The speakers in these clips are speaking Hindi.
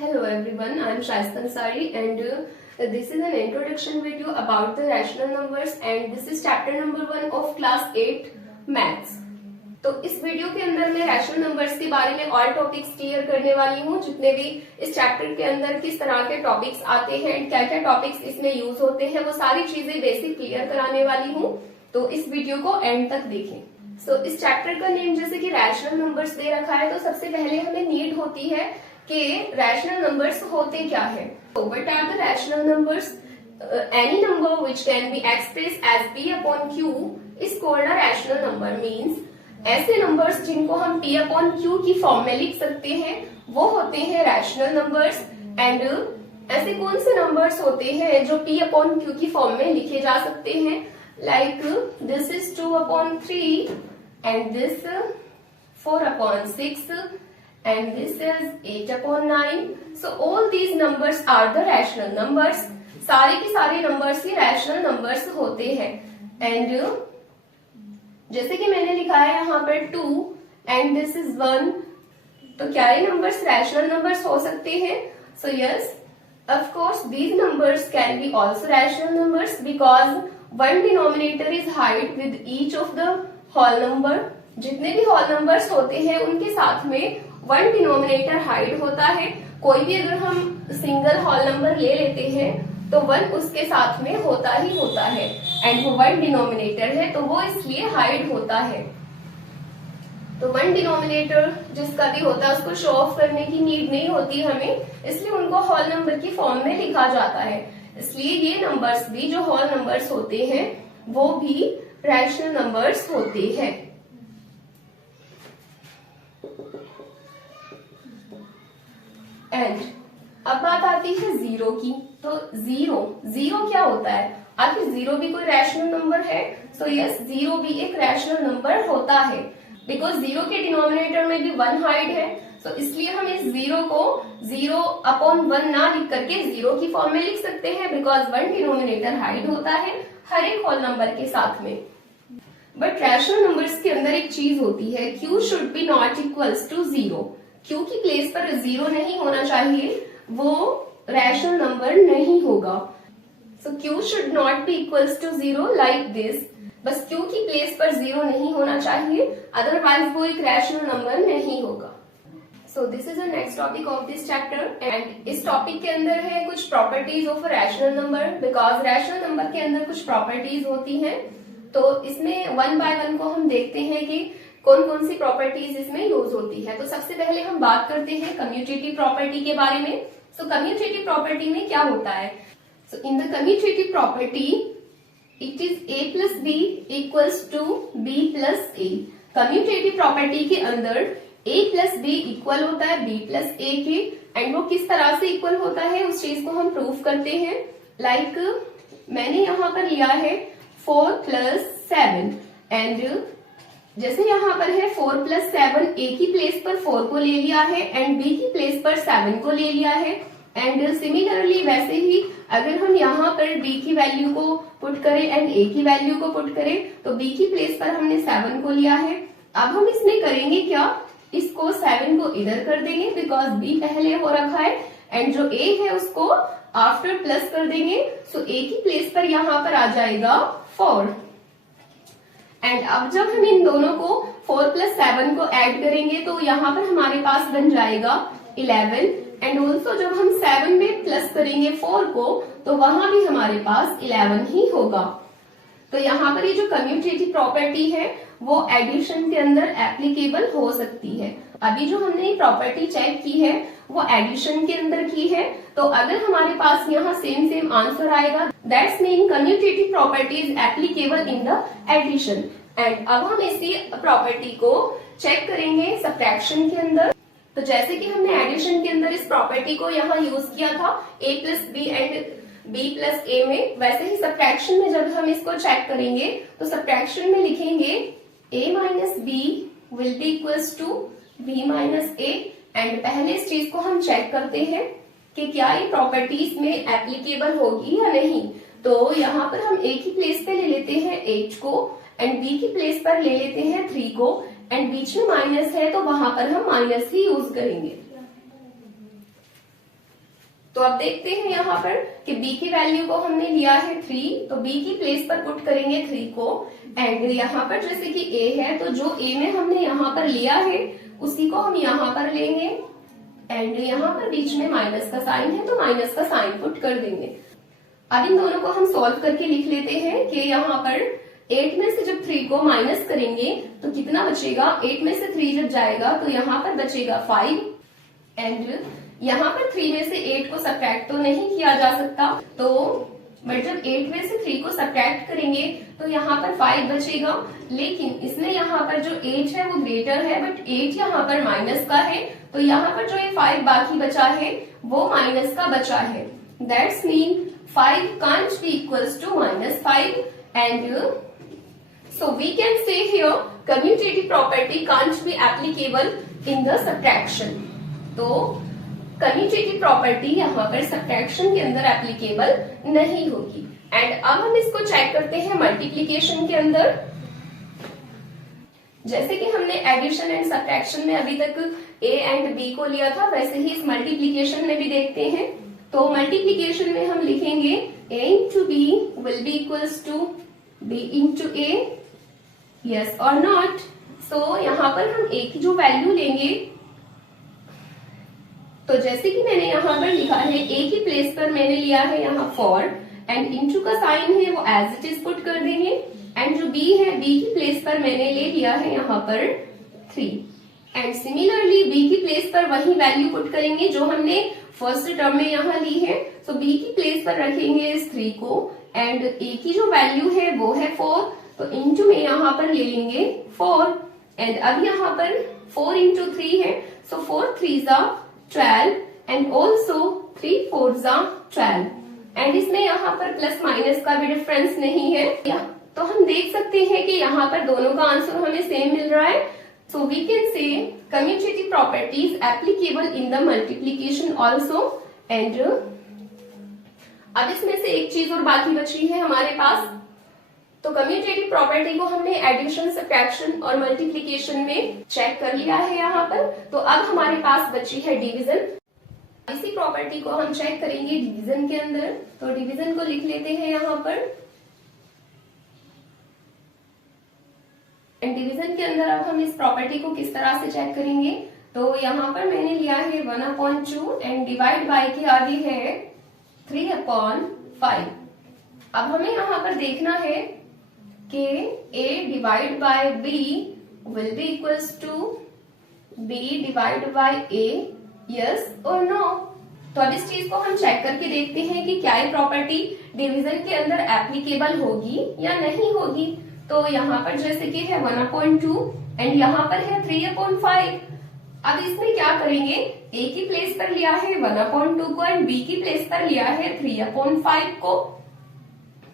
Hello everyone, I am Shaista Ansari and this is an introduction video about the rational numbers and this is chapter number 1 of class 8 maths। तो इस वीडियो के अंदर मैं रैशनल नंबर्स के बारे में और टॉपिक्स क्लियर करने वाली हूँ, जितने भी इस चैप्टर के अंदर किस तरह के टॉपिक्स आते हैं एंड क्या क्या टॉपिक्स इसमें यूज होते हैं, वो सारी चीजें बेसिक क्लियर कराने वाली हूँ। तो इस वीडियो को एंड तक देखें। इस चैप्टर का नेम जैसे कि रैशनल नंबर्स दे रखा है, तो सबसे पहले हमें नीड होती है कि रैशनल नंबर्स होते क्या है। तो what are the rational numbers? Any number which can be express as p upon q is called a rational number. Means ऐसे नंबर्स जिनको हम p अपॉन q की फॉर्म में लिख सकते हैं वो होते हैं रैशनल नंबर्स। एंड ऐसे कौन से नंबर्स होते हैं जो p अपॉन q की फॉर्म में लिखे जा सकते हैं? Like this is 2 upon 3 and this 4 upon 6 and this is 8 upon 9. So all these numbers are the rational numbers. सारे के सारे नंबर्स ही रैशनल नंबर्स होते हैं। एंड जैसे कि मैंने लिखा है यहाँ पर 2 एंड दिस इज 1, तो क्या ये नंबर्स रैशनल नंबर्स हो सकते हैं? So yes, of course these numbers can be also rational numbers because one denominator is hide with each of the whole number. जितने भी होल नंबर्स होते हैं उनके साथ में वन डिनोमिनेटर हाइड होता है। कोई भी अगर हम सिंगल होल नंबर ले लेते हैं तो वन उसके साथ में होता ही होता है एंड वो वन डिनोमिनेटर है तो वो इसलिए हाइड होता है। तो वन डिनोमिनेटर जिसका भी होता है उसको शो ऑफ करने की नीड नहीं होती हमें, इसलिए उनको होल नंबर की फॉर्म में लिखा जाता है। इसलिए ये नंबर्स भी जो होल नंबर्स होते हैं वो भी रैशनल नंबर्स होते हैं। एंड अब बात आती है जीरो की। तो जीरो क्या होता है? आखिर जीरो भी कोई रैशनल नंबर है? सो यस, जीरो भी एक रैशनल नंबर होता है बिकॉज जीरो के डिनोमिनेटर में भी वन हाइड है। तो इसलिए हम इस जीरो को 0 अपॉन 1 ना लिख करके जीरो की फॉर्म में लिख सकते हैं बिकॉज वन डिनोमिनेटर हाइड होता है हर एक होल नंबर के साथ में। बट रैशनल नंबर्स के अंदर एक चीज होती है, q should be not equals to 0। q की प्लेस पर 0 नहीं होना चाहिए, वो रैशनल नंबर नहीं होगा। So q should not be equals to 0 like this. बस q की प्लेस पर 0 नहीं होना चाहिए, अदरवाइज वो एक रैशनल नंबर नहीं होगा। So this is the next topic of this chapter and इस टॉपिक के अंदर है कुछ properties of rational number because rational number के अंदर कुछ प्रॉपर्टीज होती हैं। तो इसमें वन बाय वन को हम देखते हैं कि कौन कौन सी प्रॉपर्टीज इसमें यूज होती है। तो सबसे पहले हम बात करते हैं कम्यूटेटिव प्रॉपर्टी के बारे में। सो कम्यूटेटिव प्रॉपर्टी में क्या होता है? So in the commutative property it is a plus B equals to b plus a। Commutative property के अंदर a प्लस बी इक्वल होता है b प्लस a के। एंड वो किस तरह से इक्वल होता है उस चीज को हम प्रूव करते हैं। लाइक मैंने यहाँ पर लिया है 4 प्लस 7 एंड जैसे यहाँ पर है 4 प्लस 7, a की प्लेस पर 4 को ले लिया है एंड b की प्लेस पर 7 को ले लिया है। एंड सिमिलरली वैसे ही अगर हम यहाँ पर b की वैल्यू को पुट करें एंड a की वैल्यू को पुट करें तो b की प्लेस पर हमने 7 को लिया है। अब हम इसमें करेंगे क्या? इसको 7 को इधर कर देंगे बिकॉज b पहले हो रखा है एंड जो a है उसको आफ्टर प्लस कर देंगे। सो a की प्लेस पर यहाँ पर आ जाएगा 4 एंड अब जब हम इन दोनों को 4 प्लस 7 को ऐड करेंगे तो यहाँ पर हमारे पास बन जाएगा 11 एंड ऑल्सो जब हम 7 में प्लस करेंगे 4 को तो वहां भी हमारे पास 11 ही होगा। तो यहाँ पर ये जो कम्यूटेटिव प्रॉपर्टी है वो एडिशन के अंदर एप्लीकेबल हो सकती है। अभी जो हमने ये प्रॉपर्टी चेक की है वो एडिशन के अंदर की है, तो अगर हमारे पास यहाँ सेम आंसर आएगा that's mean commutative property is applicable in the addition. And अब हम इसी प्रॉपर्टी को चेक करेंगे सब्ट्रैक्शन के अंदर। तो जैसे कि हमने एडिशन के अंदर इस प्रॉपर्टी को यहाँ यूज किया था a plus b and b plus a में, वैसे ही सब्ट्रैक्शन में जब हम इसको चेक करेंगे तो सब्ट्रैक्शन में लिखेंगे a minus b will be equals to b minus a। And पहले इस चीज को हम चेक करते हैं कि क्या ये प्रॉपर्टीज में एप्लीकेबल होगी या नहीं। तो यहाँ पर हम a की प्लेस पे ले लेते हैं 8 को एंड b की प्लेस पर ले लेते हैं 3 को एंड बीच में माइनस है तो वहां पर हम माइनस ही यूज करेंगे। तो अब देखते हैं यहाँ पर कि b की वैल्यू को हमने लिया है 3, तो b की प्लेस पर पुट करेंगे 3 को। एंड यहाँ पर जैसे कि a है, तो जो a में हमने यहाँ पर लिया है उसी को हम यहाँ पर लेंगे। एंड यहाँ पर बीच में माइनस का साइन है, तो माइनस का साइन पुट कर देंगे। अब इन दोनों को हम सॉल्व करके लिख लेते हैं कि यहाँ पर 8 में से जब 3 को माइनस करेंगे तो कितना बचेगा, 8 में से 3 जब जाएगा तो यहाँ पर बचेगा 5। एंड यहाँ पर 3 में से 8 को सब्ट्रैक्ट तो नहीं किया जा सकता, तो बट जब 8 में से 3 को सब्ट्रैक्ट करेंगे तो यहाँ पर 5 बचेगा। लेकिन इसमें यहाँ पर जो 8 है वो ग्रेटर है, बट 8 यहाँ पर माइनस का है, तो यहाँ पर जो ये 5 बाकी बचा है वो माइनस का बचा है। That's mean 5 can't be equals to -5, and so we can say here commutative property can't be applicable in the subtraction। तो कम्यूटेटिव प्रॉपर्टी यहाँ पर सब्ट्रैक्शन के अंदर एप्लीकेबल नहीं होगी। एंड अब हम इसको चेक करते हैं मल्टीप्लीकेशन के अंदर। जैसे कि हमने एडिशन एंड सब्ट्रैक्शन में अभी तक a एंड b को लिया था, वैसे ही इस मल्टीप्लीकेशन में भी देखते हैं। तो मल्टीप्लीकेशन में हम लिखेंगे a into b will be equals to b into a, yes और नॉट। सो यहाँ पर हम a की जो वैल्यू लेंगे, तो जैसे कि मैंने यहाँ पर लिखा है a की प्लेस पर मैंने लिया है यहाँ 4, एंड इंटू का साइन है वो एज इट इज पुट कर देंगे। एंड जो b है, b की प्लेस पर मैंने ले लिया है यहाँ पर 3। एंड सिमिलरली b की प्लेस पर वही वैल्यू पुट करेंगे जो हमने फर्स्ट टर्म में यहाँ ली है। सो b की प्लेस पर रखेंगे इस 3 को, एंड a की जो वैल्यू है वो है 4, तो इंटू में यहाँ पर ले लेंगे 4। एंड अब यहाँ पर 4 इंटू 3 है, सो 4 3s are 12 and also 3 4s are 12। And इसमें यहाँ पर प्लस माइनस का भी डिफरेंस नहीं है, तो हम देख सकते हैं कि यहाँ पर दोनों का आंसर हमें सेम मिल रहा है। So we can say commutative properties applicable in the multiplication also. And अब इसमें से एक चीज और बाकी बची है हमारे पास। तो कम्यूटेटिव प्रॉपर्टी को हमने एडिशन, सब्ट्रैक्शन और मल्टीप्लीकेशन में चेक कर लिया है यहाँ पर। तो अब हमारे पास बची है डिवीजन। इसी प्रॉपर्टी को हम चेक करेंगे डिवीजन के अंदर। तो डिवीजन को लिख लेते हैं यहाँ पर। एंड डिवीजन के अंदर अब हम इस प्रॉपर्टी को किस तरह से चेक करेंगे, तो यहाँ पर मैंने लिया है 1/2 एंड डिवाइड बाय के आगे है 3/5। अब हमें यहाँ पर देखना है कि a divide by b will be equals to b divide by a, yes और नो। तो अब इस चीज को हम चेक करके देखते हैं कि क्या ये प्रॉपर्टी डिवीजन के अंदर एप्लीकेबल होगी या नहीं होगी। तो यहाँ पर जैसे कि है 1/2 एंड यहाँ पर है 3/5। अब इसमें क्या करेंगे, a की प्लेस पर लिया है 1/2 को एंड b की प्लेस पर लिया है 3/5 को।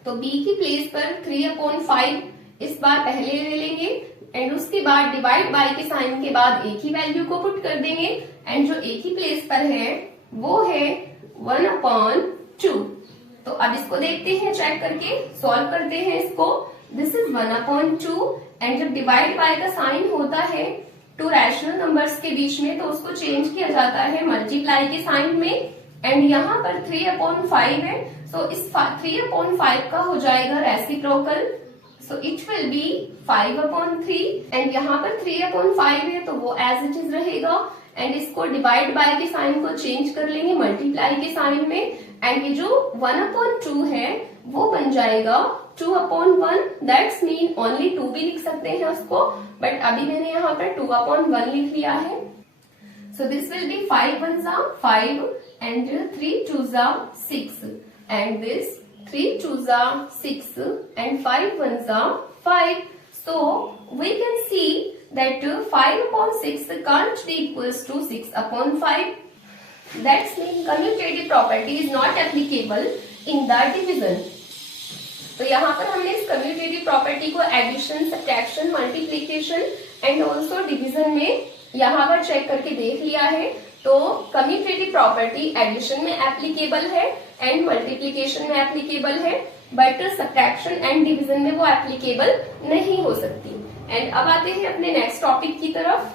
तो b की प्लेस पर 3/5 इस बार पहले ले लेंगे, एंड उसके बाद डिवाइड बाय के साइन के बाद a की वैल्यू को पुट कर देंगे। एंड जो a की प्लेस पर है वो है 1/2। तो अब इसको देखते हैं, चेक करके सॉल्व करते हैं इसको। दिस इज 1/2 एंड जब डिवाइड बाय का साइन होता है टू रैशनल नंबर्स के बीच में, तो उसको चेंज किया जाता है मल्टीप्लाई के साइन में। एंड यहाँ पर 3/5 है, सो इस 3/5 का हो जाएगा reciprocal, so it will be 5/3। And यहाँ पर 3/5 है तो वो एज इट इज रहेगा। एंड इसको डिवाइड बाय के साइन को चेंज कर लेंगे मल्टीप्लाई के साइन में। एंड ये जो 1/2 है वो बन जाएगा 2/1। दैट्स मीन ओनली 2 भी लिख सकते हैं उसको, बट अभी मैंने यहाँ पर 2/1 लिख लिया है। So this will be 5 1s are 5 and 3 2s are 6, and this 3 2s are 6 and 5 1s are 5. So we can see that 5/6 can't be equals to 6/5. That's mean commutative property is not applicable in the division. तो यहाँ पर हमने इस कम्यूटेटिव प्रॉपर्टी को addition, subtraction, multiplication and also division में यहाँ पर चेक करके देख लिया है। तो कम्यूटेटिव प्रॉपर्टी एडिशन में एप्लीकेबल है एंड मल्टीप्लीकेशन में एप्लीकेबल है, बट सब्ट्रैक्शन एंड डिवीजन में वो एप्लीकेबल नहीं हो सकती। एंड अब आते हैं अपने नेक्स्ट टॉपिक की तरफ।